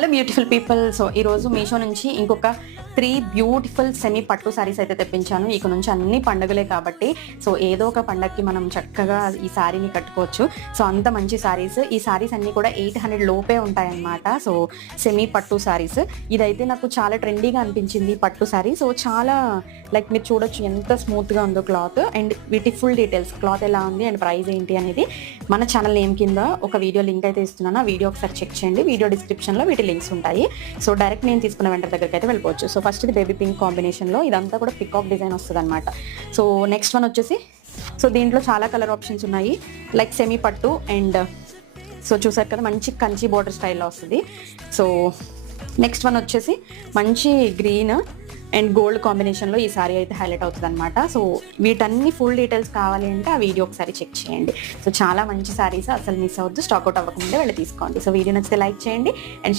Hello beautiful people. So ఈరోజు మీషో నుంచి ఇంకొక 3 బ్యూటిఫుల్ సెమీ పట్టు సారీస్ అయితే తెప్పించాను. ఇక నుంచి అన్ని పండుగలే కాబట్టి సో ఏదో ఒక పండగకి మనం చక్కగా ఈ సారీని కట్టుకోవచ్చు. సో అంత మంచి సారీస్. ఈ సారీస్ అన్నీ కూడా 800 లోపే ఉంటాయన్నమాట. సో సెమీ పట్టు సారీస్. ఇదైతే నాకు చాలా ట్రెండీగా అనిపించింది పట్టు సారీ. సో చాలా లైక్ మీరు చూడొచ్చు ఎంత స్మూత్గా ఉందో క్లాత్. అండ్ వీటి ఫుల్ డీటెయిల్స్, క్లాత్ ఎలా ఉంది అండ్ ప్రైస్ ఏంటి అనేది మన ఛానల్ నేమ్ కింద ఒక వీడియో లింక్ అయితే ఇస్తున్నాను. ఆ వీడియో ఒకసారి చెక్ చేయండి. వీడియో డిస్క్రిప్షన్లో వీటి లింక్స్ ఉంటాయి. సో డైరెక్ట్ నేను తీసుకున్న వెంటర్ దగ్గరికి అయితే వెళ్ళిపోవచ్చు. సో ఫస్ట్ ఇది బేబీ పింక్ కాంబినేషన్లో, ఇదంతా కూడా పికాక్ డిజైన్ వస్తుంది అనమాట. సో నెక్స్ట్ వన్ వచ్చేసి, సో దీంట్లో చాలా కలర్ ఆప్షన్స్ ఉన్నాయి. లైక్ సెమీ పట్టు అండ్ సో చూసారు కదా మంచి కంచి బోర్డర్ స్టైల్లో వస్తుంది. సో నెక్స్ట్ వన్ వచ్చేసి మంచి గ్రీన్ అండ్ గోల్డ్ కాంబినేషన్లో ఈ సారీ అయితే హైలైట్ అవుతుంది అనమాట. సో వీటన్ని ఫుల్ డీటెయిల్స్ కావాలి అంటే ఆ వీడియో ఒకసారి చెక్ చేయండి. సో చాలా మంచి సారీస్, అసలు మిస్ అవ్వద్దు. స్టాక్ అవుట్ అవ్వకముందే వెళ్ళి తీసుకోండి. సో వీడియో నచ్చితే లైక్ చేయండి అండ్